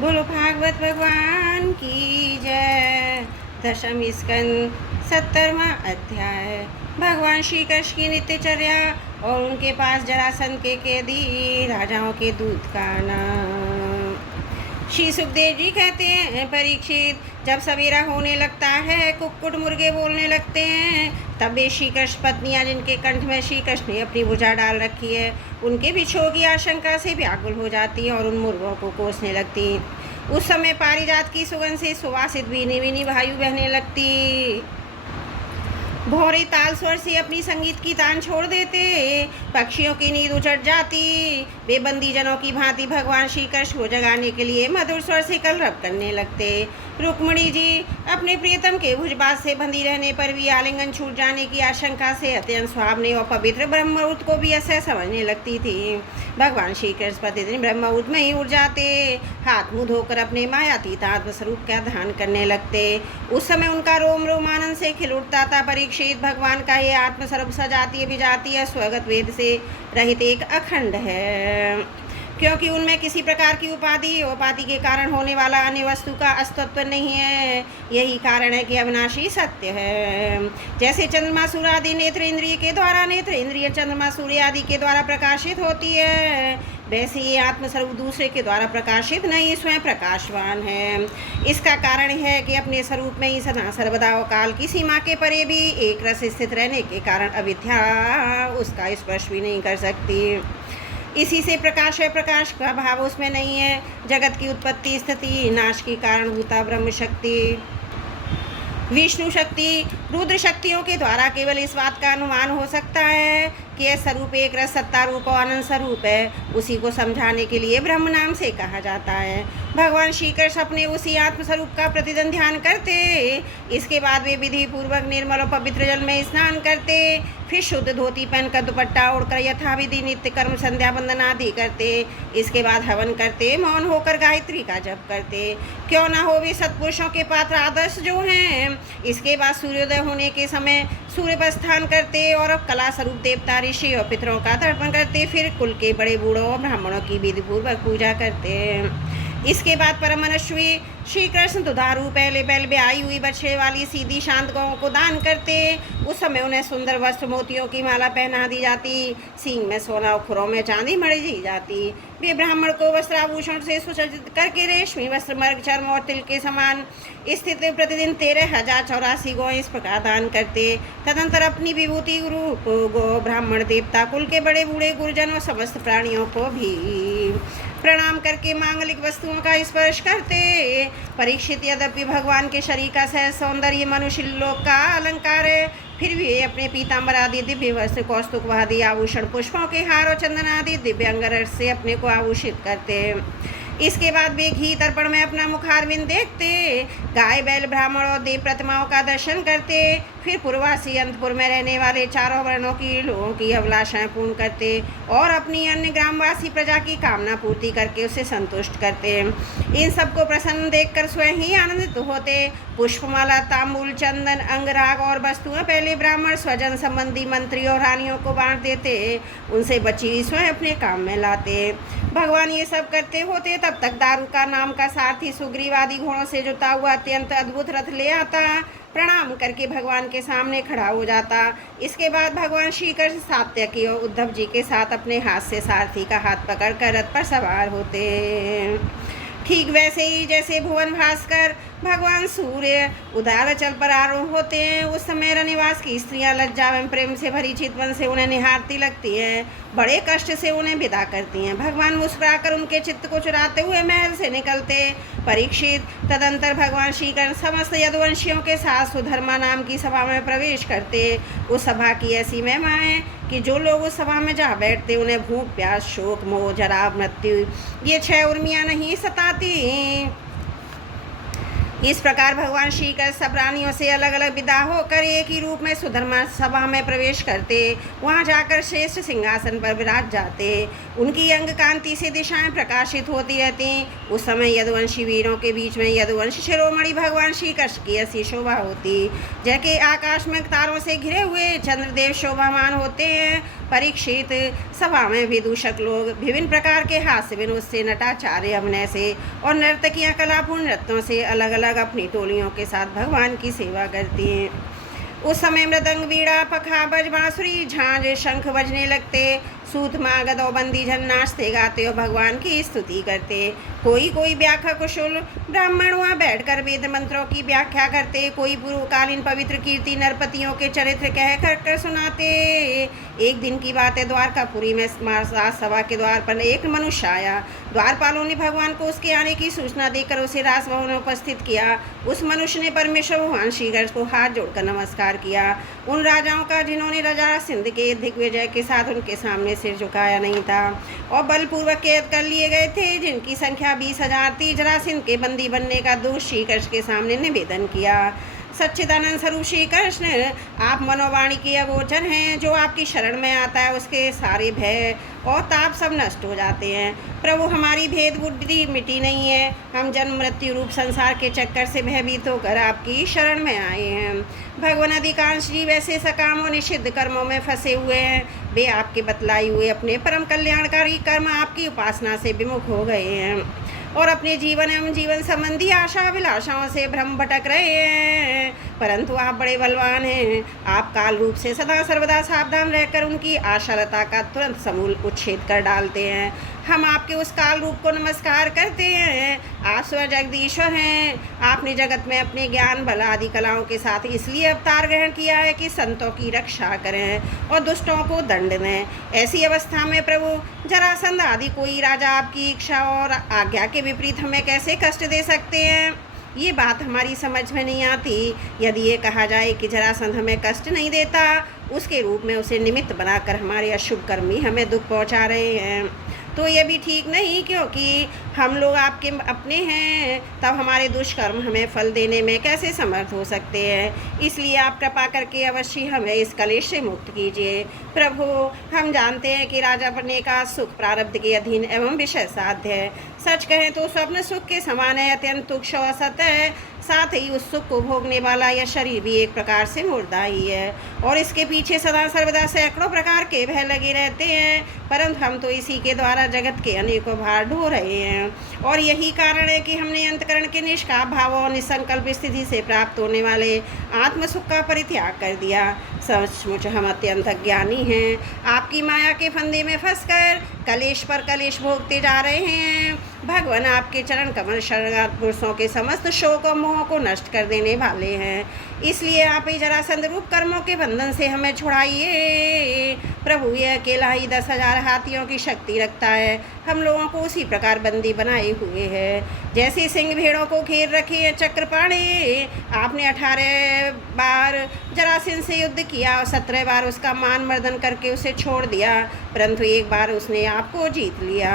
बोलो भागवत भगवान की जय। दशम स्कंद 70वां अध्याय। भगवान श्री कृष्ण की नित्यचर्या और उनके पास जरासंध के कैदी राजाओं के दूत का नाम। श्री सुखदेव जी कहते हैं, परीक्षित, जब सवेरा होने लगता है, कुक्कुट मुर्गे बोलने लगते हैं, तब वे श्री कृष्ण पत्नियां जिनके कंठ में श्री कृष्ण ने अपनी भुजा डाल रखी है, उनके बिछोह की आशंका से व्याकुल हो जाती हैं और उन मुर्गों को कोसने लगती। उस समय पारिजात की सुगंध से सुवासित बीनी बीनी वायु बहने लगती। भौरे ताल स्वर से अपनी संगीत की तान छोड़ देते, पक्षियों की नींद उचट जाती। वे बंदी जनों की भांति भगवान श्री कृष्ण को जगाने के लिए मधुर स्वर से कलरव करने लगते। रुक्मिणी जी अपने प्रियतम के भुजबाज से बंधी रहने पर भी आलिंगन छूट जाने की आशंका से अत्यंत सुहावने और पवित्र ब्रह्मउत को भी असह समझने लगती थी। भगवान श्री कृष्ण प्रतिदिन ब्रह्मउत में ही उड़ जाते, हाथ मुँह धोकर अपने मायातीत आत्मस्वरूप का ध्यान करने लगते। उस समय उनका रोम रोम आनंद से खिल उठता था। परीक्षित, भगवान का ये आत्मस्वरूप सजातीय विजातीय स्वगत वेद से रहित एक अखंड है, क्योंकि उनमें किसी प्रकार की उपाधि उपाधि के कारण होने वाला अन्य वस्तु का अस्तित्व नहीं है। यही कारण है कि अविनाशी सत्य है। जैसे चंद्रमा सूर्य आदि नेत्र इंद्रिय के द्वारा, नेत्र इंद्रिय चंद्रमा सूर्य आदि के द्वारा प्रकाशित होती है, वैसे ये आत्मस्वरूप दूसरे के द्वारा प्रकाशित नहीं, स्वयं प्रकाशवान है। इसका कारण है कि अपने स्वरूप में ही सदा सर्वदा और काल की सीमा के परे भी एक रस स्थित रहने के कारण अविद्या उसका स्पर्श भी नहीं कर सकती। इसी से प्रकाश है, प्रकाश का भाव उसमें नहीं है। जगत की उत्पत्ति स्थिति नाश की कारणभूता ब्रह्म शक्ति, विष्णु शक्ति, रुद्र शक्तियों के द्वारा केवल इस बात का अनुमान हो सकता है कि यह स्वरूप एक रस सत्ता रूप और अनंत स्वरूप है। उसी को समझाने के लिए ब्रह्म नाम से कहा जाता है। भगवान श्री कृष्ण अपने उसी आत्मस्वरूप का प्रतिदिन ध्यान करते। इसके बाद वे विधि पूर्वक निर्मल और पवित्र जल में स्नान करते, फिर शुद्ध धोती पहनकर दुपट्टा ओढ़कर यथाविधि नित्य कर्म संध्या वंदन आदि करते। इसके बाद हवन करते, मौन होकर गायत्री का जप करते। क्यों ना हो वे सत्पुरुषों के पात्र आदर्श जो हैं। इसके बाद सूर्योदय होने के समय सूर्य पर स्नान करते और कला स्वरूप देवता ऋषि और पितरों का तर्पण करते। फिर कुल के बड़े बूढ़ों और ब्राह्मणों की विधि पूर्वक पूजा करते। इसके बाद परम मनस्वी श्री कृष्ण दुधारू पहले ब्याई हुई बछड़े वाली सीधी शांत गौं को दान करते। उस समय उन्हें सुंदर वस्त्र मोतियों की माला पहना दी जाती, सींग में सोना और खुरों में चांदी मढ़ी दी जाती। वे ब्राह्मण को वस्त्राभूषण से सुसज्जित करके रेशमी वस्त्र, मर्ग, चर्म और तिल के समान स्थित प्रतिदिन 13,084 गौ इस प्रकार दान करते। तदंतर अपनी विभूति रूप गो ब्राह्मण देवता कुल के बड़े बूढ़े गुरुजन और समस्त प्राणियों को भी प्रणाम करके मांगलिक वस्तुओं का स्पर्श करते। परीक्षित, यद्यपि भगवान के शरीर का सहज सौंदर्य मनुष्य लोक का अलंकार है, फिर भी वे अपने पीताम्बर आदि दिव्य वस्त्र, कौस्तुभ आदि आभूषण, पुष्पों के हार और चंदन आदि दिव्य अंगरस से अपने को आभूषित करते। इसके बाद वे घी तर्पण में अपना मुखारविंद देखते, गाय बैल ब्राह्मण और देव प्रतिमाओं का दर्शन करते, फिर पूर्ववासी अंतपुर में रहने वाले चारों वर्णों की लोगों की अभिलाषाएं पूर्ण करते और अपनी अन्य ग्रामवासी प्रजा की कामना पूर्ति करके उसे संतुष्ट करते। इन सबको प्रसन्न देखकर स्वयं ही आनंदित होते। पुष्पमाला, तांबूल, चंदन, अंगराग और वस्तुएं पहले ब्राह्मण स्वजन संबंधी मंत्री और रानियों को बांट देते, उनसे बची स्वयं अपने काम में लाते। भगवान ये सब करते होते तब तक दारुका नाम का सारथी सुग्रीव आदि घोड़ों से जुता हुआ अत्यंत अद्भुत रथ ले आता, प्रणाम करके भगवान के सामने खड़ा हो जाता। इसके बाद भगवान श्री कृष्ण सात्यकी और उद्धव जी के साथ अपने हाथ से सारथी का हाथ पकड़कर रथ पर सवार होते। ठीक वैसे ही जैसे भुवन भास्कर भगवान सूर्य उदयाचल पर आरूढ़ होते हैं, उस समय रनिवास की स्त्रियां लज्जा एवं प्रेम से भरी चितवन से उन्हें निहारती लगती हैं, बड़े कष्ट से उन्हें विदा करती हैं। भगवान मुस्कुराकर उनके चित्त को चुराते हुए महल से निकलते। परीक्षित, तदंतर भगवान श्री कृष्ण समस्त यदुवंशियों के साथ सुधर्मा नाम की सभा में प्रवेश करते। उस सभा की ऐसी महिमा है कि जो लोग उस सभा में जा बैठते उन्हें भूख, प्यास, शोक, मोह, जरा, मृत्यु ये 6 उर्मियां नहीं सताती। इस प्रकार भगवान श्री कृष्ण सब रानियों से अलग अलग विदा होकर एक ही रूप में सुधर्मा सभा में प्रवेश करते। वहां जाकर श्रेष्ठ सिंहासन पर विराज जाते। उनकी अंग कांति से दिशाएं प्रकाशित होती रहती। उस समय यदुवंशी वीरों के बीच में यदुवंश शिरोमणि भगवान श्री कृष्ण की ऐसी शोभा होती, जैसे आकाश में तारों से घिरे हुए चंद्रदेव शोभामान होते हैं। परीक्षित, सभा में विदूषक लोग विभिन्न प्रकार के हास्य विनोद से, नटाचार्य अभिनय से और नर्तकियां कलापूर्ण नृत्यों से अलग अलग अपनी टोलियों के साथ भगवान की सेवा करती हैं। उस समय मृदंग, वीणा, पखा, बज, बांसुरी, झांझ, शंख बजने लगते। सूत, मागध और बंदीजन नाचते गाते और भगवान की स्तुति करते। कोई व्याख्या कुशल ब्राह्मण वहाँ बैठकर वेद मंत्रों की व्याख्या करते। कोई पूर्वकालीन पवित्र कीर्ति नरपतियों के चरित्र कह कर सुनाते। एक दिन की बात है, द्वारकापुरी में सभा के द्वार पर एक मनुष्य आया। द्वारपालों ने भगवान को उसके आने की सूचना देकर उसे राजभवन में उपस्थित किया। उस मनुष्य ने परमेश्वर भगवान श्री कृष्ण को हाथ जोड़कर नमस्कार किया। उन राजाओं का जिन्होंने राजा सिंध के दिग्विजय के साथ उनके सामने सिर झुकाया नहीं था और बलपूर्वक कैद कर लिए गए थे, जिनकी संख्या 20,000 थी। जरासिंध के बंदी बनने का दोष श्री कृष्ण के सामने निवेदन किया। सच्चिदानंद स्वरूप श्री कृष्ण, आप मनोवाणी के अगोचर हैं। जो आपकी शरण में आता है उसके सारे भय और ताप सब नष्ट हो जाते हैं। प्रभु, हमारी भेद बुद्धि मिटी नहीं है। हम जन्म मृत्यु रूप संसार के चक्कर से भयभीत होकर आपकी शरण में आए हैं। भगवान, अधिकांश जीव ऐसे सकाम और निषिद्ध कर्मों में फंसे हुए हैं। वे आपके बतलाई हुए अपने परम कल्याणकारी कर्म आपकी उपासना से विमुख हो गए हैं और अपने जीवन एवं जीवन संबंधी आशा अभिलाषाओं से भ्रम भटक रहे हैं। परंतु आप बड़े बलवान हैं। आप काल रूप से सदा सर्वदा सावधान रहकर उनकी आशालता का तुरंत समूल उच्छेद कर डालते हैं। हम आपके उस काल रूप को नमस्कार करते हैं। आप स्वयं जगदीश्वर हैं। आपने जगत में अपने ज्ञान, बल आदि कलाओं के साथ इसलिए अवतार ग्रहण किया है कि संतों की रक्षा करें और दुष्टों को दंड दें। ऐसी अवस्था में प्रभु, जरासंध आदि कोई राजा आपकी इच्छा और आज्ञा के विपरीत हमें कैसे कष्ट दे सकते हैं? ये बात हमारी समझ में नहीं आती। यदि ये कहा जाए कि जरासंध हमें कष्ट नहीं देता, उसके रूप में उसे निमित्त बनाकर हमारे अशुभ कर्मी हमें दुख पहुंचा रहे हैं, तो ये भी ठीक नहीं, क्योंकि हम लोग आपके अपने हैं। तब हमारे दुष्कर्म हमें फल देने में कैसे समर्थ हो सकते हैं? इसलिए आप कृपा करके अवश्य हमें इस कलेश से मुक्त कीजिए। प्रभु, हम जानते हैं कि राजा बनने का सुख प्रारब्ध के अधीन एवं विषय साध्य है। सच कहें तो स्वप्न सुख के समान है, अत्यंत तुक्ष और असत है। साथ ही उस सुख को भोगने वाला यह शरीर भी एक प्रकार से मुर्दा ही है और इसके पीछे सदा सर्वदा सैकड़ों प्रकार के भय लगे रहते हैं। परंतु हम तो इसी के द्वारा जगत के अनेकों भार ढो रहे हैं और यही कारण है कि हमने अंतकरण के निष्काम भाव और निसंकल्प स्थिति से प्राप्त होने वाले आत्म सुख का परित्याग कर दिया। सचमुच हम अत्यंत अज्ञानी हैं। आपकी माया के फंदे में फंसकर कलेश पर कलेश भोगते जा रहे हैं। भगवान, आपके चरण कमल शरणागत पुरुषों के समस्त शोक और मोह को नष्ट कर देने वाले हैं। इसलिए आप ही जरासंध रूप कर्मों के बंधन से हमें छुड़ाइए। प्रभु, यह अकेला ही 10,000 हाथियों की शक्ति रखता है। हम लोगों को उसी प्रकार बंदी बनाए हुए है जैसे सिंह भेड़ों को घेर रखे हैं। चक्रपाणी, आपने 18 बार जरासंध से युद्ध किया और 17 बार उसका मान मर्दन करके उसे छोड़ दिया, परंतु एक बार उसने आपको जीत लिया।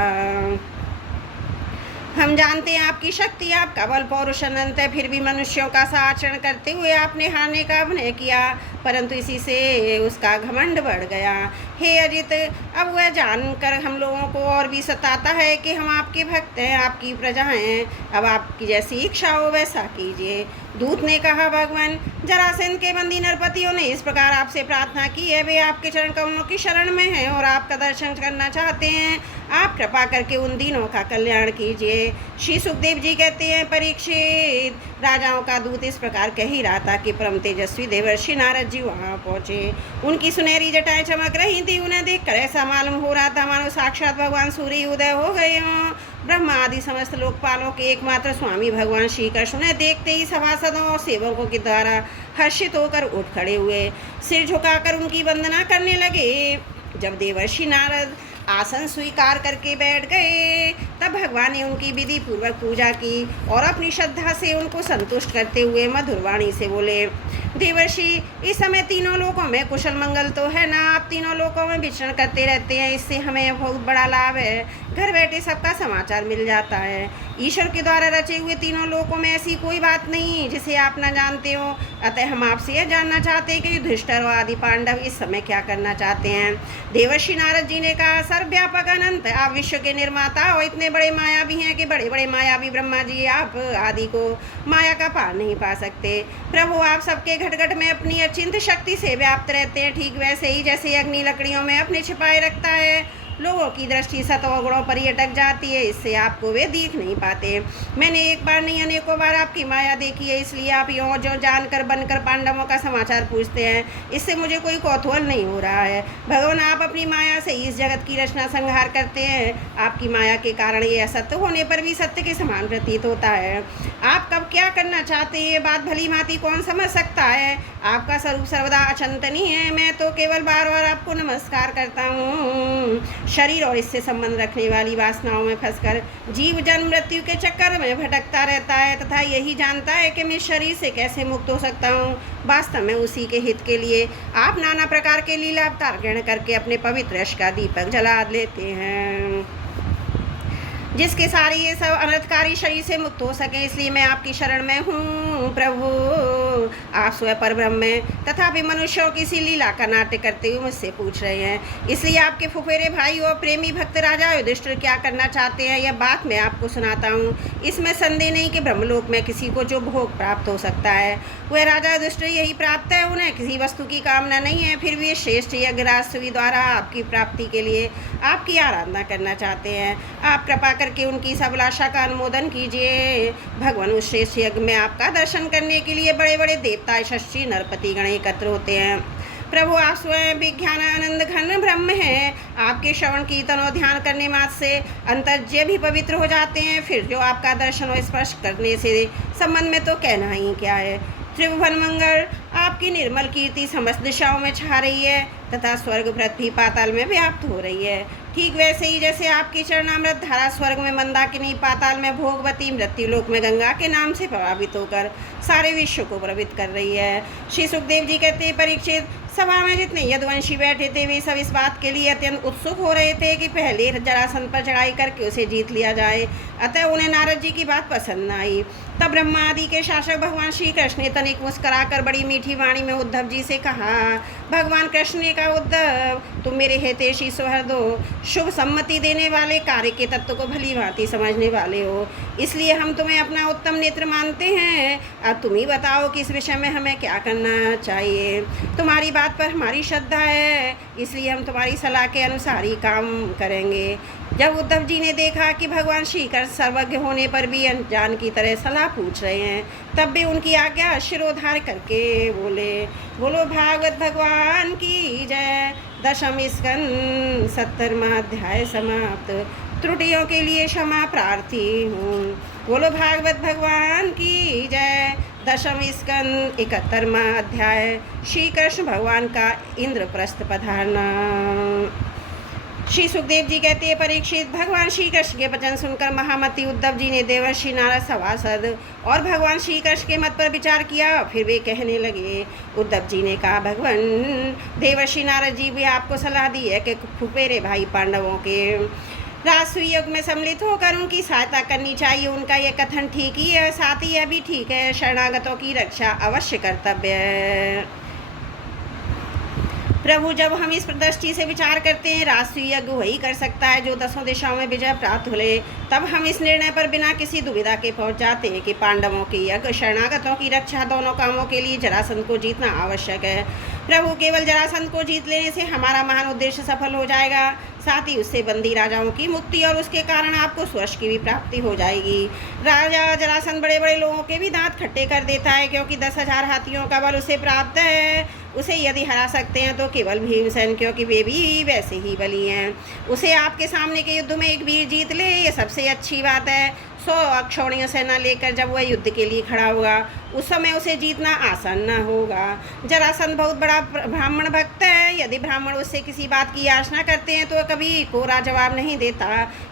हम जानते हैं आपकी शक्ति, आपका बल पौरुष अनंत है। फिर भी मनुष्यों का सा आचरण करते हुए आपने हारने का अभिनय किया, परंतु इसी से उसका घमंड बढ़ गया। हे अजित, अब वह जानकर हम लोगों को और भी सताता है कि हम आपके भक्त हैं, आपकी प्रजा हैं। अब आपकी जैसी इच्छा हो वैसा कीजिए। दूत ने कहा, भगवान, जरासंध के बंदी नरपतियों ने इस प्रकार आपसे प्रार्थना की है। वे आपके चरण कमलों की शरण में हैं और आपका दर्शन करना चाहते हैं। आप कृपा करके उन दीनों का कल्याण कीजिए। श्री सुखदेव जी कहते हैं, परीक्षित, राजाओं का दूत इस प्रकार कह ही रहा था कि परम तेजस्वी देवर्षि नारद जी वहाँ पहुँचे। उनकी सुनहरी जटाएं चमक रही थी। उन्हें देखकर ऐसा मालूम हो रहा था मानो साक्षात भगवान सूर्य उदय हो गए हों। ब्रह्मा आदि समस्त लोकपालों के एकमात्र स्वामी भगवान श्री कृष्ण ने देखते ही सभासदों और सेवकों के द्वारा हर्षित होकर उठ खड़े हुए, सिर झुकाकर उनकी वंदना करने लगे। जब देवर्षि नारद आसन स्वीकार करके बैठ गए, तब भगवान ने उनकी विधि पूर्वक पूजा की और अपनी श्रद्धा से उनको संतुष्ट करते हुए मधुर वाणी से बोले, देवर्षि, इस समय तीनों लोकों में कुशल मंगल तो है ना? आप तीनों लोकों में विचरण करते रहते हैं, इससे हमें बहुत बड़ा लाभ है। घर बैठे सबका समाचार मिल जाता है। ईश्वर के द्वारा रचे हुए तीनों लोकों में ऐसी कोई बात नहीं जिसे आप न जानते हो। अतः हम आपसे यह जानना चाहते हैं कि युधिष्ठिर और आदि पांडव इस समय क्या करना चाहते हैं। देवर्षि नारद जी ने कहा, सर्वव्यापक अनंत, आप विश्व के निर्माता और इतने इतने बड़े मायावी हैं कि बड़े बड़े मायावी ब्रह्मा जी आप आदि को माया का पार नहीं पा सकते। प्रभु आप सबके घट घट में अपनी अचिंत्य शक्ति से व्याप्त रहते हैं, ठीक वैसे ही जैसे अग्नि लकड़ियों में अपने छिपाए रखता है। लोगों की दृष्टि सतों गुणों पर ही अटक जाती है, इससे आपको वे दिख नहीं पाते। मैंने एक बार नहीं अनेकों बार आपकी माया देखी है, इसलिए आप यों जो जानकर बनकर पांडवों का समाचार पूछते हैं, इससे मुझे कोई कौतूहल नहीं हो रहा है। भगवान आप अपनी माया से इस जगत की रचना संहार करते हैं। आपकी माया के कारण ये असत्य होने पर भी सत्य के समान प्रतीत होता है। आप कब क्या करना चाहते हैं ये बात भली भांति कौन समझ सकता है। आपका स्वरूप सर्वदा अचिंतनीय है। मैं तो केवल बार बार आपको नमस्कार करता हूँ। शरीर और इससे संबंध रखने वाली वासनाओं में फंसकर जीव जन्म मृत्यु के चक्कर में भटकता रहता है तथा यही जानता है कि मैं शरीर से कैसे मुक्त हो सकता हूँ। वास्तव में उसी के हित के लिए आप नाना प्रकार के लीला अवतार ग्रहण करके अपने पवित्र यश का दीपक जला लेते हैं, जिसके सारे ये सब अनर्थकारी शरीर से मुक्त हो सके। इसलिए मैं आपकी शरण में हूँ प्रभु। आप स्वयं परब्रह्म में तथापि मनुष्यों की सी लीला का नाट्य करते हुए मुझसे पूछ रहे हैं। इसलिए आपके फुफेरे भाई और प्रेमी भक्त राजा युधिष्ठिर क्या करना चाहते हैं यह बात मैं आपको सुनाता हूँ। इसमें संदेह नहीं कि ब्रह्मलोक में किसी को जो भोग प्राप्त हो सकता है वह राजा युधिष्ठिर यही प्राप्त है। उन्हें किसी वस्तु की कामना नहीं है, फिर भी श्रेष्ठ यज्ञराजसूय द्वारा आपकी प्राप्ति के लिए आपकी आराधना करना चाहते हैं। आप कृपा करके उनकी सब आशा का अनुमोदन कीजिए। भगवान उस श्रेष्ठ यज्ञ में आपका दर्शन करने के लिए बड़े बड़े देवता यशस्वी नरपति गण एकत्र होते हैं। प्रभु आप स्वयं विज्ञान आनंद घन ब्रह्म हैं। आपके श्रवण कीर्तन और ध्यान करने मात्र से अंतर्ज्य भी पवित्र हो जाते हैं। फिर जो आपका दर्शन और स्पर्श करने से संबंध में तो कहना ही क्या है। त्रिभुवन मंगल आपकी निर्मल कीर्ति समस्त दिशाओं में छा रही है तथा स्वर्ग पृथ्वी पाताल में व्याप्त हो रही है। ठीक वैसे ही जैसे आपकी चरणामृत धारा स्वर्ग में मंदाकिनी, पाताल में भोगवती, मृत्युलोक में गंगा के नाम से प्रभावित होकर सारे विश्व को प्रभावित कर रही है। श्री सुखदेव जी कहते हैं, परीक्षित सभा में जितने यदुवंशी बैठे थे वे सब इस बात के लिए अत्यंत उत्सुक हो रहे थे कि पहले जरासंध पर चढ़ाई करके उसे जीत लिया जाए। अतः उन्हें नारद जी की बात पसंद न आई। तब ब्रह्मा आदि के शासक भगवान श्री कृष्ण ने तनिक मुस्कराकर बड़ी मीठी वाणी में उद्धव जी से कहा, भगवान कृष्ण ने कहा, उद्धव तुम मेरे हितैषी सुहृदो, शुभ सम्मति देने वाले, कार्य के तत्व को भली भांति समझने वाले हो, इसलिए हम तुम्हें अपना उत्तम नेत्र मानते हैं। अब तुम ही बताओ कि इस विषय में हमें क्या करना चाहिए। तुम्हारी बात पर हमारी श्रद्धा है, इसलिए हम तुम्हारी सलाह के अनुसार ही काम करेंगे। जब उद्धव जी ने देखा कि भगवान श्री कृष्ण सर्वज्ञ होने पर भी अनजान की तरह सलाह पूछ रहे हैं, तब भी उनकी आज्ञा शिरोधार्य करके बोले, बोलो भागवत भगवान की जय। दशम स्कंद 70वां अध्याय समाप्त। त्रुटियों के लिए क्षमा प्रार्थी हूँ। बोलो भागवत भगवान की जय। दशम स्कंद 71वां अध्याय। श्री कृष्ण भगवान का इंद्रप्रस्थ पधारना। श्री सुखदेव जी कहते हैं, परीक्षित भगवान श्री कृष्ण के वचन सुनकर महामती उद्धव जी ने देवर्षि नारद सभासद और भगवान श्री कृष्ण के मत पर विचार किया। फिर वे कहने लगे, उद्धव जी ने कहा, भगवान देवर्षि नारद जी भी आपको सलाह दी है कि फुफेरे भाई पांडवों के राजसूय युग में सम्मिलित होकर उनकी सहायता करनी चाहिए। उनका यह कथन ठीक ही है, साथ ही यह भी ठीक है, शरणागतों की रक्षा अवश्य कर्तव्य है। प्रभु जब हम इस दृष्टि से विचार करते हैं, राजसूय यज्ञ वही कर सकता है जो दसों दिशाओं में विजय प्राप्त हो ले, तब हम इस निर्णय पर बिना किसी दुविधा के पहुंच जाते हैं कि पांडवों की यज्ञ, शरणागतों की रक्षा, दोनों कामों के लिए जरासंध को जीतना आवश्यक है। प्रभु केवल जरासंध को जीत लेने से हमारा महान उद्देश्य सफल हो जाएगा, साथ ही उससे बंदी राजाओं की मुक्ति और उसके कारण आपको स्वर्ग की भी प्राप्ति हो जाएगी। राजा जरासंध बड़े बड़े लोगों के भी दांत खट्टे कर देता है, क्योंकि 10,000 हाथियों का बल उसे प्राप्त है। उसे यदि हरा सकते हैं तो केवल भीमसेन, क्योंकि वे भी वैसे ही बली हैं। उसे आपके सामने के युद्ध में एक वीर जीत ले, ये सबसे अच्छी बात है। 100 अक्षौणियों सेना लेकर जब वह युद्ध के लिए खड़ा होगा, उस समय उसे जीतना आसान न होगा। जरासंध बहुत बड़ा ब्राह्मण भक्त है। यदि ब्राह्मण उससे किसी बात की याचना करते हैं तो कभी कोरा जवाब नहीं देता।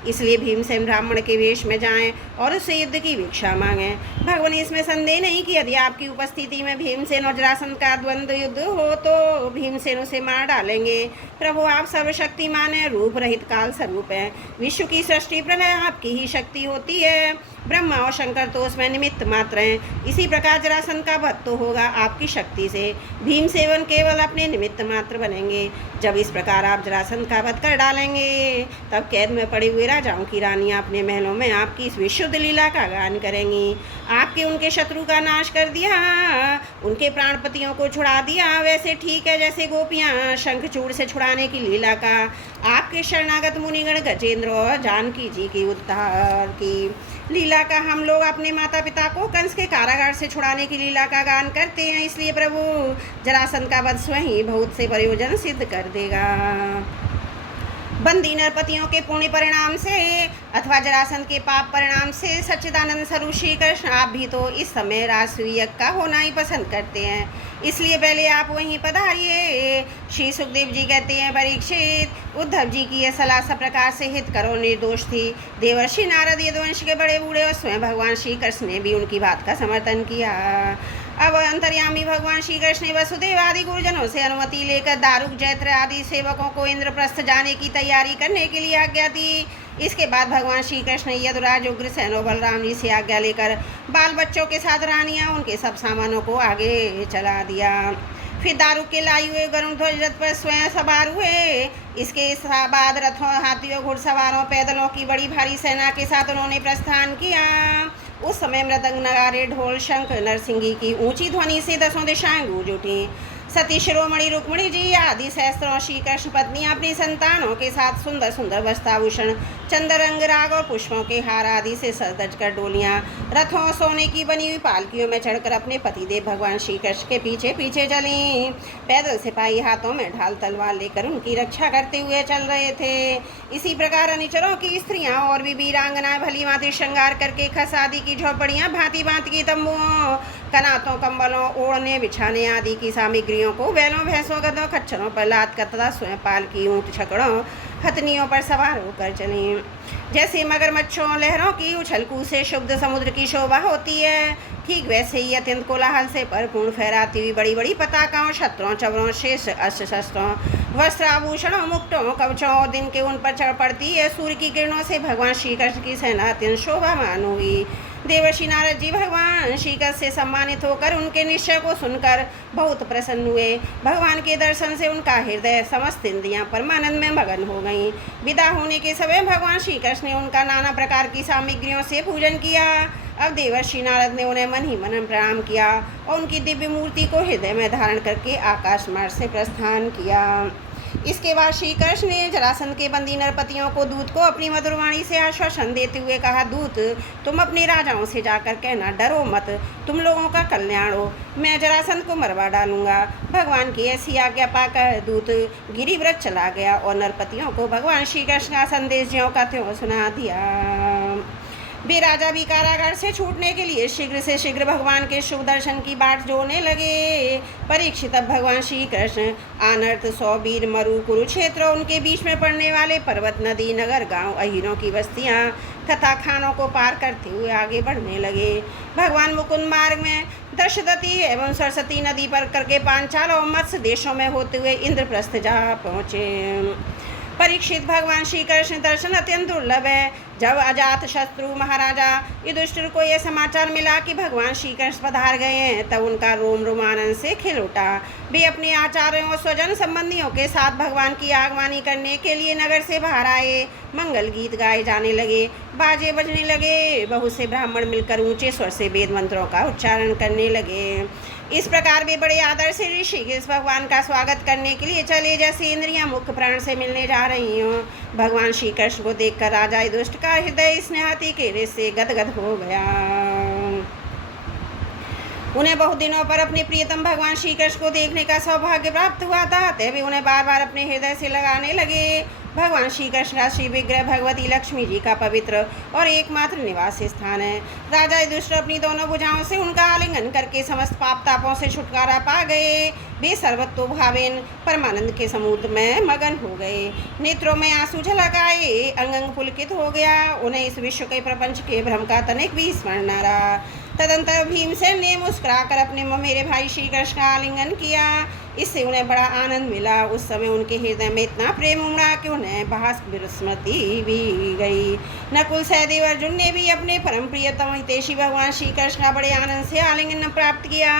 इसलिए भीमसेन ब्राह्मण के वेश में जाएं और उससे युद्ध की भिक्षा मांगें। भगवान इसमें संदेह नहीं कि यदि आपकी उपस्थिति में भीमसेन और जरासंध का द्वंद्व युद्ध हो तो भीमसेन उसे मार डालेंगे। प्रभु आप सर्वशक्तिमान हैं, रूप रहित काल स्वरूप हैं। विश्व की सृष्टि प्रलय आपकी ही शक्ति होती है। ब्रह्मा और शंकर तो उसमें निमित्त मात्र हैं। इसी प्रकार जरासंध का वध तो होगा आपकी शक्ति से, भीमसेन केवल अपने निमित्त मात्र बनेंगे। जब इस प्रकार आप जरासंध का वध कर डालेंगे, तब कैद में पड़े हुए राजाओं की रानियां अपने महलों में आपकी इस विशुद्ध लीला का गान करेंगी। आपके उनके शत्रु का नाश कर दिया, उनके प्राणपतियों को छुड़ा दिया, वैसे ठीक है जैसे गोपियां शंखचूड़ से छुड़ाने की लीला का आपके शरणागत मुनिगण गजेंद्र और जानकी जी की उद्धार की लीला का हम लोग अपने माता पिता को कंस के कारागार से छुड़ाने की लीला का गान करते हैं। इसलिए प्रभु जरासंध का वध स्वयं बहुत से प्रयोजन सिद्ध कर देगा। बंदी नरपतियों के पुण्य परिणाम से अथवा जरासंध के पाप परिणाम से सच्चिदानंद स्वरूप श्री कृष्ण आप भी तो इस समय राजसूय यज्ञ का होना ही पसंद करते हैं, इसलिए पहले आप वहीं पधारिए। श्री सुखदेव जी कहते हैं, परीक्षित उद्धव जी की यह सलाह सब प्रकार से हित करो निर्दोष थी। देवर्षि नारद यदुवंश के बड़े बूढ़े और स्वयं भगवान श्री कृष्ण ने भी उनकी बात का समर्थन किया। अब अंतर्यामी भगवान श्री कृष्ण ने वसुदेव आदि गुरुजनों से अनुमति लेकर दारुक जैत्र आदि सेवकों को इंद्रप्रस्थ जाने की तैयारी करने के लिए आज्ञा दी। इसके बाद भगवान श्री कृष्ण ने यदुराज उग्रसेन और बलराम जी से आज्ञा लेकर बाल बच्चों के साथ रानियां उनके सब सामानों को आगे चला दिया। फिर दारुक के लाए हुए गरुड़ ध्वज रथ पर स्वयं सवार हुए। इसके बाद रथों, हाथियों, घुड़सवारों, पैदलों की बड़ी भारी सेना के साथ उन्होंने प्रस्थान किया। उस समय मृदंग, नगारे, ढोल, शंख, नरसिंगी की ऊंची ध्वनि से दसों दिशाएं गूंज उठी। सती शिरोमणि रुक्मिणी जी आदि सहस्त्रों श्री कृष्ण पत्नी अपनी संतानों के साथ सुंदर सुंदर वस्त्राभूषण, चंद्ररंग, राग और पुष्पों के हार आदि से सज कर डोलियां, रथों, सोने की बनी हुई पालकियों में चढ़कर अपने पतिदेव भगवान श्री कृष्ण के पीछे पीछे चलीं। पैदल सिपाही हाथों में ढाल तलवार लेकर उनकी रक्षा करते हुए चल रहे थे। इसी प्रकार अनिचरों की स्त्रियां और भी वीरांगनाएं भली भांति श्रृंगार करके खस आदि की झोपड़ियां, भांति भांति की तंबुओं, कनातों, कंबलों, ओढ़ने बिछाने आदि की सामग्रियों को बैलों, भैंसों, गधों, खच्चरों पर लाद कर तथा स्वयं पालकी, ऊंट, छकड़ों, हथनियों पर सवार होकर चली। जैसे मगरमच्छों, लहरों की उछलकू से शुद्ध समुद्र की शोभा होती है, ठीक वैसे ही अत्यंत कोलाहल से परिपूर्ण फहराती हुई बड़ी बड़ी पताकाओं, छत्रों, चवरों, शेष अस्त्र शस्त्रों, वस्त्राभूषणों, मुक्टों, कवचों दिन के उन पर चढ़ पड़ती है। सूर्य की किरणों से भगवान श्री कृष्ण की सेना अत्यंत शोभामान हुई। देवर्षि नारद जी भगवान श्री कृष्ण से सम्मानित होकर उनके निश्चय को सुनकर बहुत प्रसन्न हुए। भगवान के दर्शन से उनका हृदय समस्त इंद्रियां परमानंद में मगन हो गईं। विदा होने के समय भगवान श्री कृष्ण ने उनका नाना प्रकार की सामग्रियों से पूजन किया। अब देवर्षि नारद ने उन्हें मन ही मन प्रणाम किया और उनकी दिव्य मूर्ति को हृदय में धारण करके आकाश मार्ग से प्रस्थान किया। इसके बाद श्री कृष्ण ने जरासंध के बंदी नरपतियों को दूत को अपनी मधुर वाणी से आश्वासन देते हुए कहा, दूत तुम अपने राजाओं से जाकर कहना, डरो मत, तुम लोगों का कल्याण हो, मैं जरासंध को मरवा डालूंगा। भगवान की ऐसी आज्ञा पाकर दूत गिरिव्रत चला गया और नरपतियों को भगवान श्री कृष्ण का संदेश ज्यों का त्यों सुना दिया। वे राजा भी कारागार से छूटने के लिए शीघ्र से शीघ्र भगवान के शुभ दर्शन की बाट जोड़ने लगे। परीक्षित अब भगवान श्री कृष्ण आनर्त, सौबीर, मरु, कुरुक्षेत्र, उनके बीच में पड़ने वाले पर्वत, नदी, नगर, गांव, अहीरों की बस्तियां तथा खानों को पार करते हुए आगे बढ़ने लगे। भगवान मुकुंद मार्ग में दशदती एवं सरस्वती नदी पर करके पांचाल और मत्स्य देशों में होते हुए इंद्रप्रस्थ जा पहुँचे। परीक्षित भगवान श्री कृष्ण दर्शन अत्यंत दुर्लभ है। जब अजात शत्रु महाराजा युधिष्ठिर को यह समाचार मिला कि भगवान श्री कृष्ण पधार गए हैं, तब उनका रोम रोमानन से खिल उठा। वे अपने आचार्यों और स्वजन संबंधियों के साथ भगवान की आगवानी करने के लिए नगर से बाहर आए। मंगल गीत गाए जाने लगे, बाजे बजने लगे, बहुत से ब्राह्मण मिलकर ऊंचे स्वर से वेद मंत्रों का उच्चारण करने लगे। इस प्रकार वे बड़े आदर से ऋषिकेश भगवान का स्वागत करने के लिए चले, जैसे इंद्रियां मुख्य प्राण से मिलने जा रही हों। भगवान श्री कृष्ण को देखकर राजा युधिष्ठिर का हृदय स्नेहाति के रस से गदगद हो गया। उन्हें बहुत दिनों पर अपने प्रियतम भगवान श्री कृष्ण को देखने का सौभाग्य प्राप्त हुआ था, अतः वे उन्हें बार बार अपने हृदय से लगाने लगे। भगवान श्री कृष्ण का श्री विग्रह भगवती लक्ष्मी जी का पवित्र और एकमात्र निवास स्थान है। राजा युधिष्ठिर अपनी दोनों भुजाओं से उनका आलिंगन करके समस्त पाप तापों से छुटकारा पा गए। वे सर्वतोभावेन परमानंद के समुद्र में मगन हो गए। नेत्रों में आंसू झलक आए, अंग अंग पुलकित हो गया। उन्हें इस विश्व के प्रपंच के भ्रम का तनिक भी स्मरण न रहा। तदंतर भीमसेन ने मुस्कुराकर अपने मेरे भाई श्री कृष्ण का आलिंगन किया। इससे उन्हें बड़ा आनंद मिला। उस समय उनके हृदय में इतना प्रेम उमड़ा कि उन्हें भास्कर स्मृति भी गई। नकुल सहदेव अर्जुन ने भी अपने परम प्रियतम हितैषी भगवान श्री कृष्ण का बड़े आनंद से आलिंगन प्राप्त किया।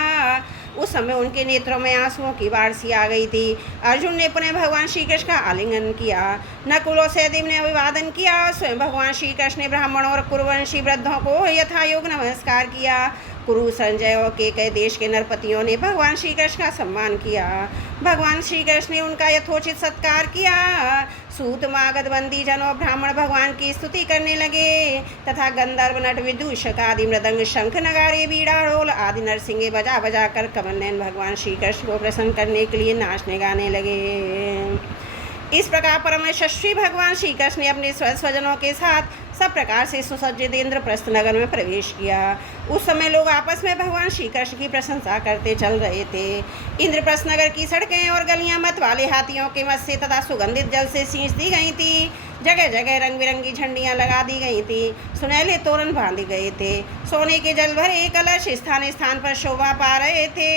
उस समय उनके नेत्रों में आंसुओं की बाढ़ सी आ गई थी। अर्जुन ने पुनः भगवान श्री कृष्ण का आलिंगन किया। नकुल और सहदेव ने अभिवादन किया। स्वयं भगवान श्री कृष्ण ने ब्राह्मणों और कुरुवंशी वृद्धों को यथायोग नमस्कार किया। कुरु, संजय और केकय देश के नरपतियों ने भगवान श्री कृष्ण का सम्मान किया। भगवान श्री कृष्ण ने उनका यथोचित सत्कार किया। सूत, मागध, बंदी जन और ब्राह्मण भगवान की स्तुति करने लगे तथा गंधर्व, नट, विदूषक आदि मृदंग, शंख, नगारे, बीड़ा, ढोल आदि नरसिंगे बजा बजा कर कमल नयन भगवान श्री कृष्ण को प्रसन्न करने के लिए नाचने गाने लगे। इस प्रकार परम यशस्वी भगवान श्री कृष्ण ने अपने स्वजनों के साथ सब प्रकार से सुसज्जित इंद्रप्रस्थ नगर में प्रवेश किया। उस समय लोग आपस में भगवान श्री कृष्ण की प्रशंसा करते चल रहे थे। इंद्रप्रस्थ नगर की सड़कें और गलियां मत वाले हाथियों के मत से तथा सुगंधित जल से सींच दी गई थी। जगह जगह रंग बिरंगी झंडियां लगा दी गई थी। सुनहले तोरण बांधे गए थे। सोने के जल भरे कलश स्थान स्थान पर शोभा पा रहे थे।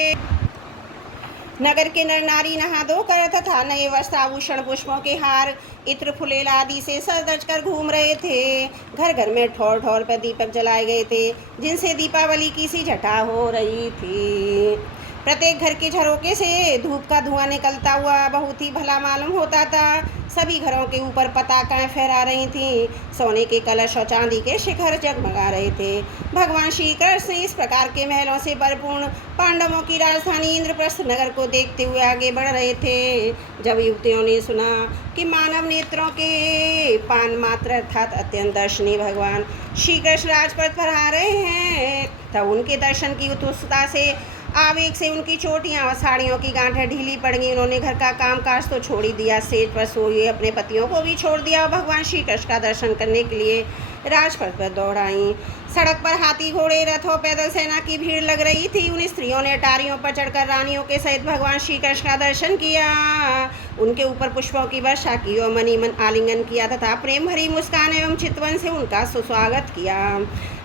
नगर के नर नारी नहा धोकर तथा नए वस्त्र, आभूषण, पुष्पों के हार, इत्र, फुलेल आदि से सज कर घूम रहे थे। घर घर में ठौर ठौर पर दीपक जलाए गए थे जिनसे दीपावली की सी झटा हो रही थी। प्रत्येक घर के झरोके से धूप का धुआं निकलता हुआ बहुत ही भला मालूम होता था। सभी घरों के ऊपर पताकाएं फहरा रही थीं। सोने के कलश और चांदी के शिखर जगमगा रहे थे। भगवान श्री कृष्ण इस प्रकार के महलों से परिपूर्ण पांडवों की राजधानी इंद्रप्रस्थ नगर को देखते हुए आगे बढ़ रहे थे। जब युवतियों ने सुना कि मानव नेत्रों के पान मात्र अर्थात अत्यंत दर्शनीय भगवान श्री कृष्ण राजपथ पर आ रहे हैं, तब उनके दर्शन की उत्सुकता से आवेग से उनकी चोटियां और साड़ियों की गांठें ढीली पड़ गई। उन्होंने घर का कामकाज तो छोड़ ही दिया, सेज पर सोए अपने पतियों को भी छोड़ दिया और भगवान श्री कृष्ण का दर्शन करने के लिए राजपथ पर दौड़ आई। सड़क पर हाथी, घोड़े, रथों, पैदल सेना की भीड़ लग रही थी। उन स्त्रियों ने अटारियों पर चढ़कर रानियों के सहित भगवान श्री कृष्ण का दर्शन किया। उनके ऊपर पुष्पों की वर्षा की और मनी मन आलिंगन किया तथा प्रेम भरी मुस्कान एवं चितवन से उनका सुस्वागत किया।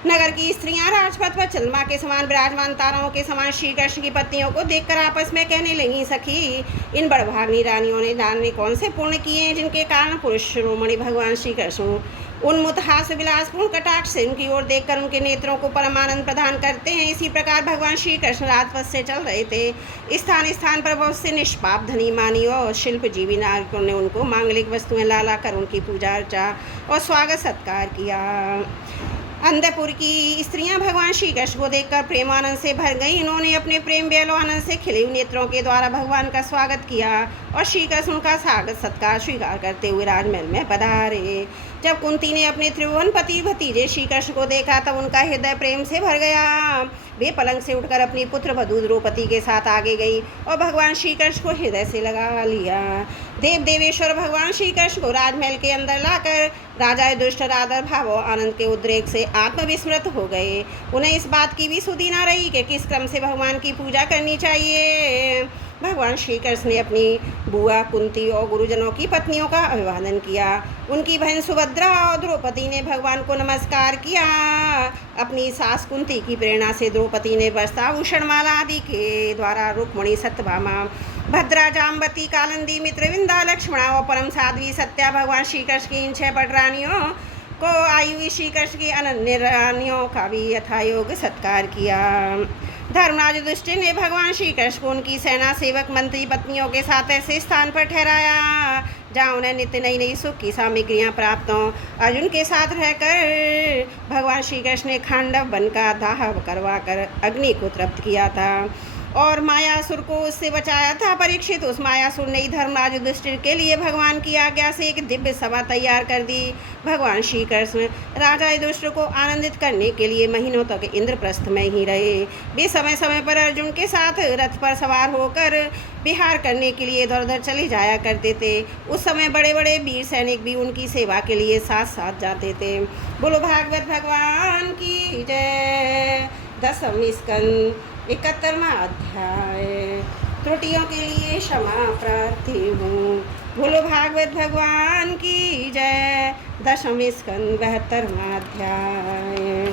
नगर की स्त्रियां राजपथ पर चंद्रमा के समान विराजमान ताराओं के समान श्री कृष्ण की पत्नियों को देखकर आपस में कहने लगी, सखी, इन बड़भाग्नी रानियों ने जाने कौन से पुण्य किए हैं जिनके कारण पुरुष शिरोमणि भगवान श्री कृष्ण उन्मुत हास्य विलासपूर्ण कटाक्ष से उनकी ओर देखकर उनके नेत्रों को परमानंद प्रदान करते हैं। इसी प्रकार भगवान श्री कृष्ण राजपथ से चल रहे थे। स्थान स्थान पर बहुत से निष्पाप धनी मानी और शिल्पजीवी नागरिकों ने उनको मांगलिक वस्तुएं ला ला कर उनकी पूजा अर्चा और स्वागत सत्कार किया। अंधपुर की स्त्रियां भगवान श्री कृष्ण को देखकर प्रेमानंद से भर गईं। इन्होंने अपने प्रेम बेलो आनंद से खिले हुए नेत्रों के द्वारा भगवान का स्वागत किया और श्री कृष्ण का स्वागत सत्कार स्वीकार करते हुए राजमहल में पधारे। जब कुंती ने अपने त्रिभुवनपति भतीजे श्री कृष्ण को देखा तब उनका हृदय प्रेम से भर गया। वे पलंग से उठकर अपनी पुत्र वधू द्रौपदी के साथ आगे गई और भगवान श्री कृष्ण को हृदय से लगा लिया। देव देवेश्वर भगवान श्री कृष्ण को राजमहल के अंदर लाकर राजा युधिष्ठिर आदर भाव और आनंद के उद्रेक से आत्मविस्मृत हो गए। उन्हें इस बात की भी सुधि न रही कि किस क्रम से भगवान की पूजा करनी चाहिए। भगवान श्री कृष्ण ने अपनी बुआ कुंती और गुरुजनों की पत्नियों का अभिवादन किया। उनकी बहन सुभद्रा और द्रौपदी ने भगवान को नमस्कार किया। अपनी सास कुंती की प्रेरणा से द्रौपदी ने वस्त्राभूषण माला आदि के द्वारा रुक्मिणी, सत्यभामा, भद्रा, जाम्बती, कालिंदी, मित्रविंदा, लक्ष्मणा और परम साध्वी सत्या भगवान श्री कृष्ण की इन 6 पटरानियों को आई हुई श्री कृष्ण की अनन्य रानियों का भी यथायोग सत्कार किया। धर्मराज युधिष्ठिर ने भगवान श्री कृष्ण को उनकी सेना, सेवक, मंत्री, पत्नियों के साथ ऐसे स्थान पर ठहराया जहाँ उन्हें नित्य नई नई सुख की सामग्रियाँ प्राप्त हों। अर्जुन के साथ रहकर भगवान श्री कृष्ण ने खांडव वन का दाह करवा कर अग्नि को तृप्त किया था और मायासुर को उससे बचाया था। परीक्षित, उस मायासुर ने धर्मराज युधिष्ठिर के लिए भगवान की आज्ञा से एक दिव्य सभा तैयार कर दी। भगवान श्री कृष्ण राजा युधिष्ठिर को आनंदित करने के लिए महीनों तक इंद्रप्रस्थ में ही रहे। वे समय समय पर अर्जुन के साथ रथ पर सवार होकर विहार करने के लिए इधर उधर चले जाया करते थे। उस समय बड़े बड़े वीर सैनिक भी उनकी सेवा के लिए साथ साथ जाते थे। बोलो भागवत भगवान की जय। 10वां स्कंद 71वां अध्याय। त्रुटियों के लिए क्षमा प्रार्थी हूँ। बोलो भागवत भगवान की जय। 10वां स्कंद 72वां अध्याय।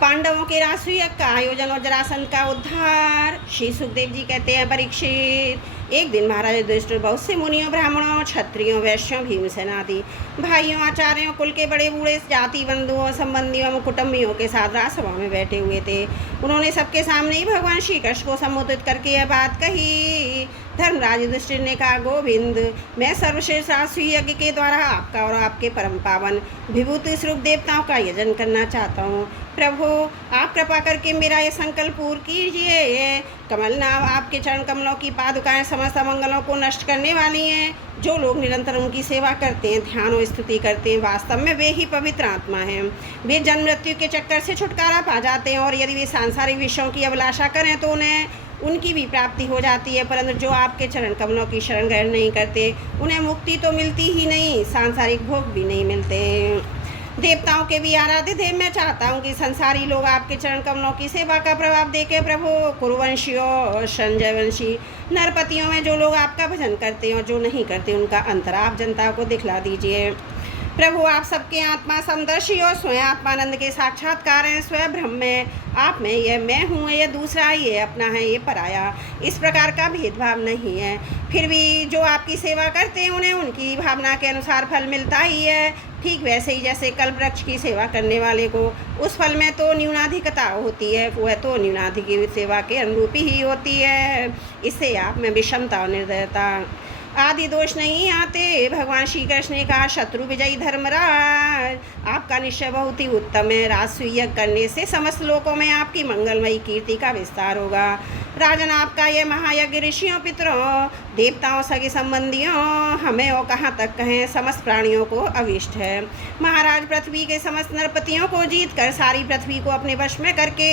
पांडवों के राजसूय का आयोजन और जरासंध का उद्धार। श्री सुखदेव जी कहते हैं, परीक्षित, एक दिन महाराज युधिष्ठिर बहुत से मुनियों, ब्राह्मणों, क्षत्रियों, वैश्यों, भीमसेन आदि भाइयों, आचार्यों, कुल के बड़े बूढ़े, जाति बंधुओं, संबंधियों, कुटुंबियों के साथ राजसभा में बैठे हुए थे। उन्होंने सबके सामने ही भगवान श्री कृष्ण को संबोधित करके यह बात कही। धर्मराज युधिष्ठिर ने कहा, गोविंद, मैं सर्वश्रेष्ठ राजसूय यज्ञ के द्वारा आपका और आपके परम पावन विभूति स्वरूप देवताओं का यजन करना चाहता हूँ। प्रभु, आप कृपा करके मेरा ये संकल्प पूर्ण कीजिए। कमलनाभ, आपके चरण कमलों की पादुकाएं समस्त अमंगलों को नष्ट करने वाली हैं। जो लोग निरंतर उनकी सेवा करते हैं, ध्यान और स्तुति करते हैं, वास्तव में वे ही पवित्र आत्मा हैं। वे जन्म मृत्यु के चक्कर से छुटकारा पा जाते हैं और यदि वे सांसारिक विषयों की अभिलाषा करें तो उनकी भी प्राप्ति हो जाती है। परंतु जो आपके चरण कमलों की शरण ग्रहण नहीं करते, उन्हें मुक्ति तो मिलती ही नहीं, सांसारिक भोग भी नहीं मिलते। देवताओं के भी आराध्य थे। मैं चाहता हूँ कि संसारी लोग आपके चरण कमलों की सेवा का प्रभाव देखें। प्रभु, कुरुवंशियों, संजयवंशी नरपतियों में जो लोग आपका भजन करते हैं और जो नहीं करते, उनका अंतर आप जनता को दिखला दीजिए। प्रभु, आप सबके आत्मा समदर्शी और स्वयं आत्मानंद के साक्षात्कार हैं। स्वयं ब्रह्म में, आप में, ये मैं हूँ, ये दूसरा, ये अपना है, ये पराया, इस प्रकार का भेदभाव नहीं है। फिर भी जो आपकी सेवा करते हैं, उन्हें उनकी भावना के अनुसार फल मिलता ही है। ठीक वैसे ही जैसे कल्प वृक्ष की सेवा करने वाले को उस फल में तो न्यूनाधिकता होती है, वह तो न्यूनाधिक सेवा के अनुरूप ही होती है। इससे आप में विषमता और निर्दयता आदि दोष नहीं आते। भगवान श्री कृष्ण ने कहा, शत्रु विजयी धर्मराज, आपका निश्चय बहुत ही उत्तम है। राजसूय यज्ञ करने से समस्त लोकों में आपकी मंगलमयी कीर्ति का विस्तार होगा। राजन, आपका यह महायज्ञ ऋषियों, पितरों, देवताओं, सगे संबंधियों, हमें और कहाँ तक कहें, समस्त प्राणियों को अविष्ट है। महाराज, पृथ्वी के समस्त नरपतियों को जीत कर सारी पृथ्वी को अपने वश में करके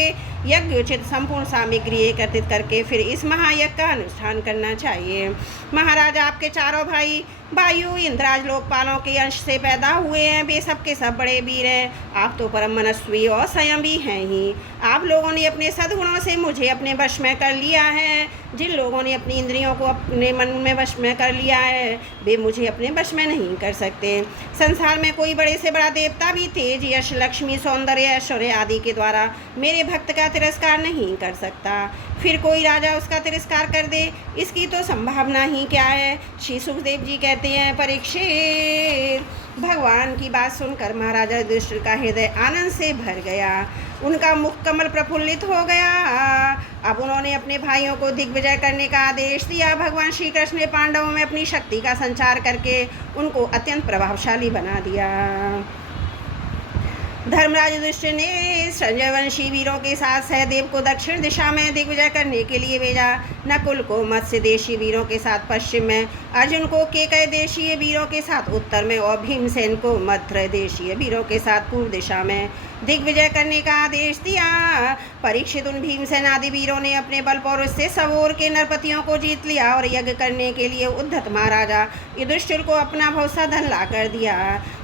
यज्ञ उचित संपूर्ण सामग्री एकत्रित करके फिर इस महायज्ञ का अनुष्ठान करना चाहिए। महाराज, आपके चारों भाई वायु, इंद्राज, लोकपालों के अंश से पैदा हुए हैं। वे सब के सब बड़े वीर हैं। आप तो परम मनस्वी और संयम भी हैं ही। आप लोगों ने अपने सद्गुणों से मुझे अपने वश में कर लिया है। जिन लोगों ने अपनी इंद्रियों को अपने मन में वश में कर लिया है, वे मुझे अपने वश में नहीं कर सकते। संसार में कोई बड़े से बड़ा देवता भी तेज, यश, लक्ष्मी, सौंदर्य, ऐश्वर्य आदि के द्वारा मेरे भक्त का तिरस्कार नहीं कर सकता। फिर कोई राजा उसका तिरस्कार कर दे, इसकी तो संभावना ही क्या है। श्री सुखदेव जी कहते हैं, परीक्षित, भगवान की बात सुनकर महाराजा युधिष्ठिर का हृदय आनंद से भर गया। उनका मुख कमल प्रफुल्लित हो गया। अब उन्होंने अपने भाइयों को दिग्विजय करने का आदेश दिया। भगवान श्री कृष्ण ने पांडवों में अपनी शक्ति का संचार करके उनको अत्यंत प्रभावशाली बना दिया। धर्मराज युधिष्ठिर ने संजयवंशी वीरों के साथ सहदेव को दक्षिण दिशा में दिग्विजय करने के लिए भेजा। नकुल को मत्स्य देशीय वीरों के साथ पश्चिम में, अर्जुन को केकय देशीय वीरों के साथ उत्तर में और भीमसेन को मध्य देशीय वीरों के साथ पूर्व दिशा में दिग्विजय करने का आदेश दिया। परीक्षित, उन भीमसेन आदि वीरों ने अपने बल पौरुष से सब ओर के नरपतियों को जीत लिया और यज्ञ करने के लिए उद्धत महाराजा युधिष्ठिर को अपना बहुत सा धन ला कर दिया।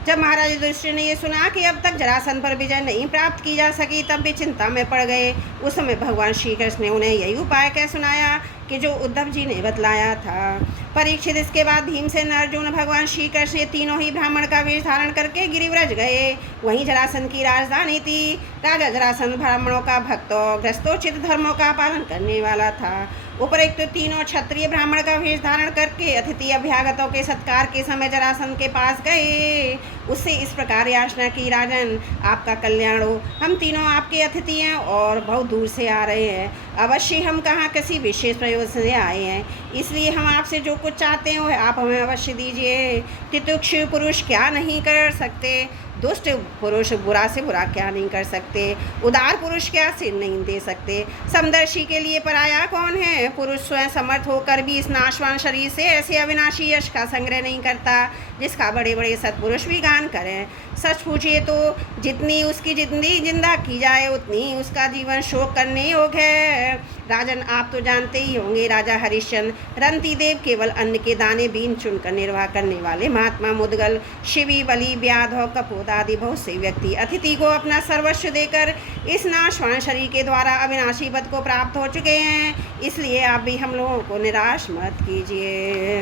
जब महाराज युधिष्ठिर ने ये सुना कि अब तक जरासंध पर विजय नहीं प्राप्त की जा सकी, तब भी चिंता में पड़ गए। उस समय भगवान श्री कृष्ण ने उन्हें यही उपाय कह सुनाया कि जो उद्धव जी ने बतलाया था। परीक्षित, इसके बाद भीमसेन, अर्जुन, भगवान श्री कृष्ण ये तीनों ही ब्राह्मण का वेश धारण करके गिरिव्रज गए। वहीं जरासंध की राजधानी थी। राजा जरासंध ब्राह्मणों का भक्त और ग्रस्तोचित धर्मों का पालन करने वाला था। उपरोक्त तो तीनों क्षत्रिय ब्राह्मण का वेश धारण करके अतिथि अभ्यागतों के सत्कार के समय जरासंध के पास गए। उससे इस प्रकार याचना की, राजन, आपका कल्याण हो। हम तीनों आपके अतिथि हैं और बहुत दूर से आ रहे हैं। अवश्य हम कहाँ किसी विशेष प्रयोजन से आए हैं, इसलिए हम आपसे जो कुछ चाहते हो आप हमें अवश्य दीजिए। तितिक्षु पुरुष क्या नहीं कर सकते, दुष्ट पुरुष बुरा से बुरा क्या नहीं कर सकते, उदार पुरुष क्या सिर नहीं दे सकते। समदर्शी के लिए पराया कौन है। पुरुष स्वयं समर्थ होकर भी इस नाशवान शरीर से ऐसे अविनाशी यश का संग्रह नहीं करता जिसका बड़े बड़े सत्पुरुष भी गान करें। सच पूछिए तो जितनी उसकी जिंदगी जिंदा की जाए उतनी उसका जीवन शोक करने योग्य है। राजन, आप तो जानते ही होंगे, राजा हरिश्चंद्र रंती देव केवल अन्न के दाने बीन चुनकर निर्वाह करने वाले महात्मा मुदगल, शिवी, बलि, व्याध और कपोद आदि बहुत से व्यक्ति अतिथि को अपना सर्वस्व देकर इस नाशवान शरीर के द्वारा अविनाशी पद को प्राप्त हो चुके हैं। इसलिए आप भी हम लोगों को निराश मत कीजिए।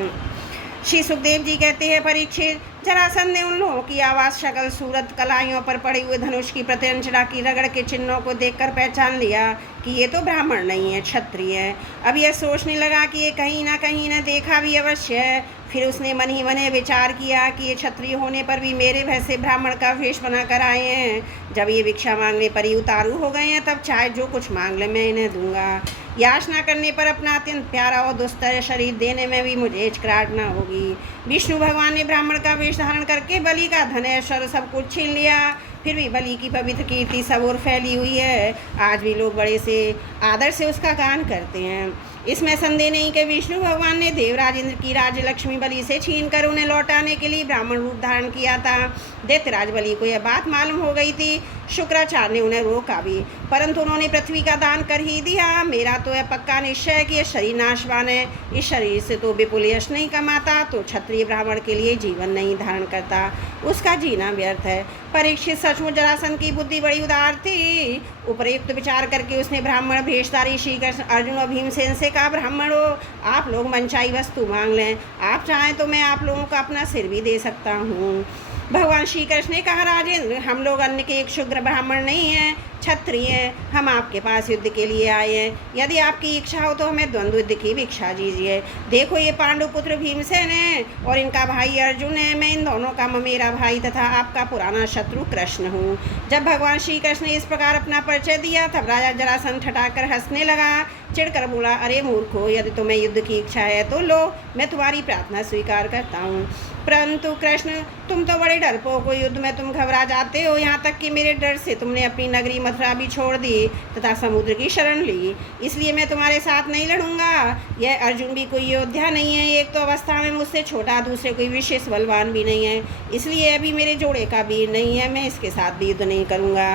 श्री सुखदेव जी कहते हैं, परीक्षित, जरासंध ने उन लोगों की आवाज, शक्ल, सूरत, कलाइयों पर पड़े हुए धनुष की प्रत्यंचना की रगड़ के चिन्हों को देखकर पहचान लिया कि ये तो ब्राह्मण नहीं है, क्षत्रिय है। अब यह सोचने लगा कि ये कहीं ना देखा भी अवश्य है। फिर उसने मन ही मन विचार किया कि ये क्षत्रिय होने पर भी मेरे वैसे ब्राह्मण का वेश बना कर आए हैं। जब ये भिक्षा मांगने पर ही उतारू हो गए हैं, तब चाहे जो कुछ मांग ले मैं इन्हें दूंगा। याचना करने पर अपना अत्यंत प्यारा और दुस्तर शरीर देने में भी मुझे हिचकिचाहट न होगी। विष्णु भगवान ने ब्राह्मण का वेश धारण करके बलि का धन ऐश्वर्य सब कुछ छीन लिया। फिर भी बलि की पवित्र कीर्ति सब ओर फैली हुई है। आज भी लोग बड़े से आदर से उसका गान करते हैं। इसमें संदेह नहीं कि विष्णु भगवान ने देवराज इंद्र की राज्य लक्ष्मी बलि से छीनकर उन्हें लौटाने के लिए ब्राह्मण रूप धारण किया था। दैत्यराज बलि को यह बात मालूम हो गई थी। शुक्राचार्य ने उन्हें रोका भी, परंतु उन्होंने पृथ्वी का दान कर ही दिया। मेरा तो यह पक्का निश्चय है कि यह शरीर नाशवान है। इस शरीर से तो विपुल यश नहीं कमाता, तो क्षत्रिय ब्राह्मण के लिए जीवन नहीं धारण करता, उसका जीना व्यर्थ है। परीक्षित, सचमुच जरासंध की बुद्धि बड़ी उदार थी। उपयुक्त विचार करके उसने ब्राह्मण भेषधारी श्री कृष्ण, अर्जुन और भीमसेन से कहा, ब्राह्मणों, आप लोग मनचाही वस्तु मांग लें। आप चाहें तो मैं आप लोगों का अपना सिर भी दे सकता हूँ। भगवान श्री कृष्ण ने कहा, राजेंद्र, हम लोग अन्य के एक शुद्र ब्राह्मण नहीं हैं, क्षत्रिय हैं। हम आपके पास युद्ध के लिए आए हैं। यदि आपकी इच्छा हो तो हमें द्वंद्व युद्ध की भिक्षा दीजिए। देखो, ये पांडु पुत्र भीमसेन है और इनका भाई अर्जुन है। मैं इन दोनों का ममेरा भाई तथा आपका पुराना शत्रु कृष्ण हूँ। जब भगवान श्री कृष्ण ने इस प्रकार अपना परिचय दिया, तब राजा जरासंध ठठाकर हंसने लगा, चिढ़कर बोला, अरे मूर्खो, यदि तुम्हें युद्ध की इच्छा है तो लो, मैं तुम्हारी प्रार्थना स्वीकार करता हूँ। परंतु कृष्ण, तुम तो बड़े डरपोक हो। युद्ध में तुम घबरा जाते हो, यहाँ तक कि मेरे डर से तुमने अपनी नगरी मथुरा भी छोड़ दी तथा समुद्र की शरण ली। इसलिए मैं तुम्हारे साथ नहीं लड़ूंगा। यह अर्जुन भी कोई योद्धा नहीं है। एक तो अवस्था में मुझसे छोटा, दूसरे कोई विशेष बलवान भी नहीं है। इसलिए अभी मेरे जोड़े का वीर नहीं है। मैं इसके साथ भी युद्ध नहीं करूँगा।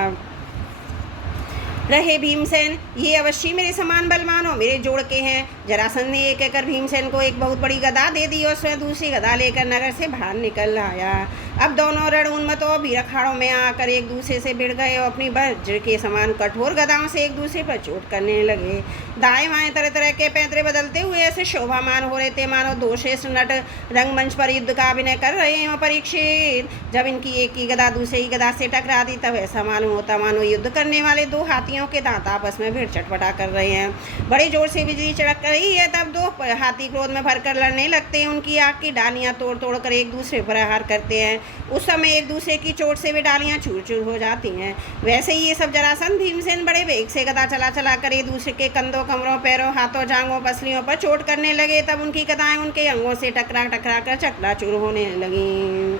रहे भीमसेन, ये अवश्य मेरे समान बलवान हो, मेरे जोड़ के हैं। जरासंध ने एक कहकर भीमसेन को एक बहुत बड़ी गदा दे दी और स्वयं दूसरी गदा लेकर नगर से बाहर निकल आया। अब दोनों रण उन्मत्तों भी अखाड़ों में आकर एक दूसरे से भिड़ गए और अपनी वज्र के समान कठोर गदाओं से एक दूसरे पर चोट करने लगे। दाएं बाएं तरह तरह के पैतरे बदलते हुए ऐसे शोभामान हो रहे थे मानो दो श्रेष्ठ नट रंगमंच पर युद्ध का अभिनय कर रहे हैं। परीक्षित, जब इनकी एक की गदा दूसरी की गदा से टकरा दी, तब ऐसा मालूम होता मानो युद्ध करने वाले दो हाथियों के दांत आपस में भिड़ चटपटा कर रहे हैं। बड़े जोर से बिजली चड़क रही है। तब दो हाथी क्रोध में भरकर लड़ने लगते हैं। उनकी आग की डालियां तोड़ तोड़ कर एक दूसरे पर प्रहार करते हैं। उस समय एक दूसरे की चोट से वे डालियां चूर चूर हो जाती हैं। वैसे ही ये सब जरासंध भीमसेन बड़े वेग से गदा चला चला कर एक दूसरे के कंधों, कमरों, पैरों, हाथों, जांघों, पसलियों पर चोट करने लगे। तब उनकी गदाएं उनके अंगों से टकरा टकरा कर चकनाचूर होने लगीं।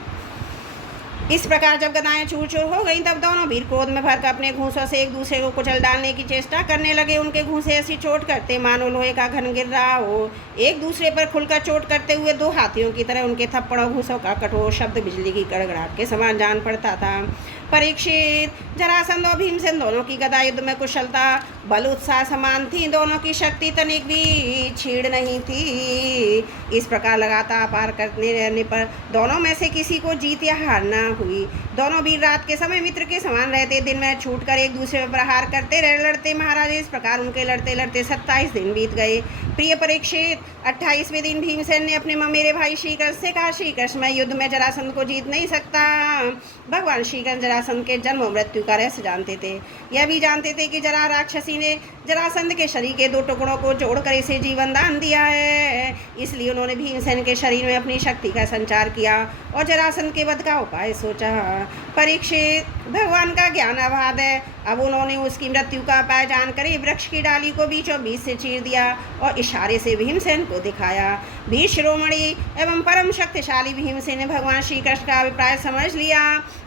इस प्रकार जब गदाएं चूर चूर हो गईं, तब दोनों वीर क्रोध में भरकर अपने घूंसों से एक दूसरे को कुचल डालने की चेष्टा करने लगे। उनके घूंसे ऐसी चोट करते मानो लोहे का घन गिर रहा हो। एक दूसरे पर खुलकर चोट करते हुए दो हाथियों की तरह उनके थप्पड़ों घूंसों का कठोर शब्द बिजली की कड़कड़ाहट के समान जान पड़ता था। परीक्षित, जरासंध और भीमसेन दोनों की गदा युद्ध में कुशलता, बल, उत्साह समान थी। दोनों की शक्ति तनिक भी छीड़ नहीं थी। इस प्रकार लगातार पार करने रहने पर दोनों में से किसी को जीत या हार न हुई। दोनों वीर रात के समय मित्र के समान रहते। दिन में छूटकर एक दूसरे पर प्रहार करते रहे। लड़ते महाराज, इस प्रकार उनके लड़ते लड़ते 27 दिन बीत गए। प्रिय परीक्षित, 28वें दिन भीमसेन ने अपने ममेरे भाई श्री कृष्ण से कहा, श्री कृष्ण, मैं युद्ध में जरासंध को जीत नहीं सकता। भगवान श्री कृष्ण जरासंध के जन्म और मृत्यु का रहस्य जानते थे। यह भी जानते थे कि जरा राक्षसी ने जरासंध के शरीर के दो टुकड़ों को जोड़कर इसे जीवन दान दिया है। इसलिए उन्होंने भीमसेन के शरीर में अपनी शक्ति का संचार किया और जरासंध के वध का उपाय सोचा। परीक्षित, भगवान का ज्ञान अबाध है। अब उन्होंने उसकी मृत्यु का उपाय जानकर वृक्ष की डाली को बीचों बीच से चीर दिया और इशारे से भीमसेन को दिखाया। वीर शिरोमणि एवं परम शक्तिशाली भीमसेन ने भगवान श्री कृष्ण का अभिप्राय समझ लिया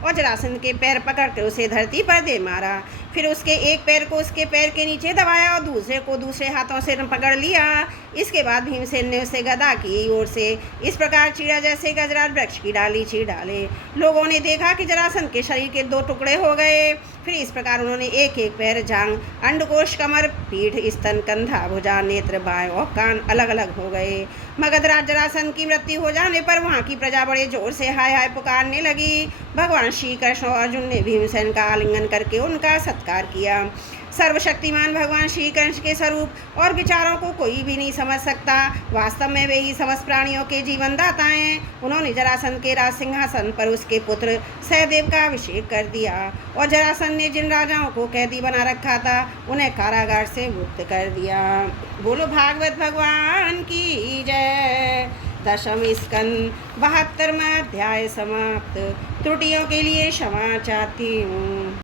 और जरासंध के पैर पकड़कर उसे धरती पर दे मारा। फिर उसके एक पैर को उसके पैर के नीचे दबाया और दूसरे को दूसरे हाथों से पकड़ लिया। इसके बाद भीमसेन ने उसे गदा की ओर से इस प्रकार चीरा जैसे गजराज वृक्ष की डाली चीर डाले। लोगों ने देखा कि जरासंध के शरीर के दो टुकड़े हो गए। फिर इस प्रकार उन्होंने एक एक पैर, जांग, अंडकोश, कमर, पीठ, स्तन, कंधा, भुजा, नेत्र, बाएं और कान अलग अलग हो गए। मगधराज जरासंध की मृत्यु हो जाने पर वहाँ की प्रजा बड़े जोर से हाय हाय पुकारने लगी। भगवान श्री कृष्ण और अर्जुन ने भीमसेन का आलिंगन करके उनका सत्कार किया। सर्वशक्तिमान भगवान श्री कृष्ण के स्वरूप और विचारों को कोई भी नहीं समझ सकता। वास्तव में वे ही समस्त प्राणियों के जीवन दाता हैं। उन्होंने जरासंध के राज सिंहासन पर उसके पुत्र सहदेव का अभिषेक कर दिया और जरासंध ने जिन राजाओं को कैदी बना रखा था उन्हें कारागार से मुक्त कर दिया। बोलो भागवत भगवान की जय। दशम स्कंद 72वां अध्याय समाप्त। त्रुटियों के लिए क्षमा चाहती हूँ।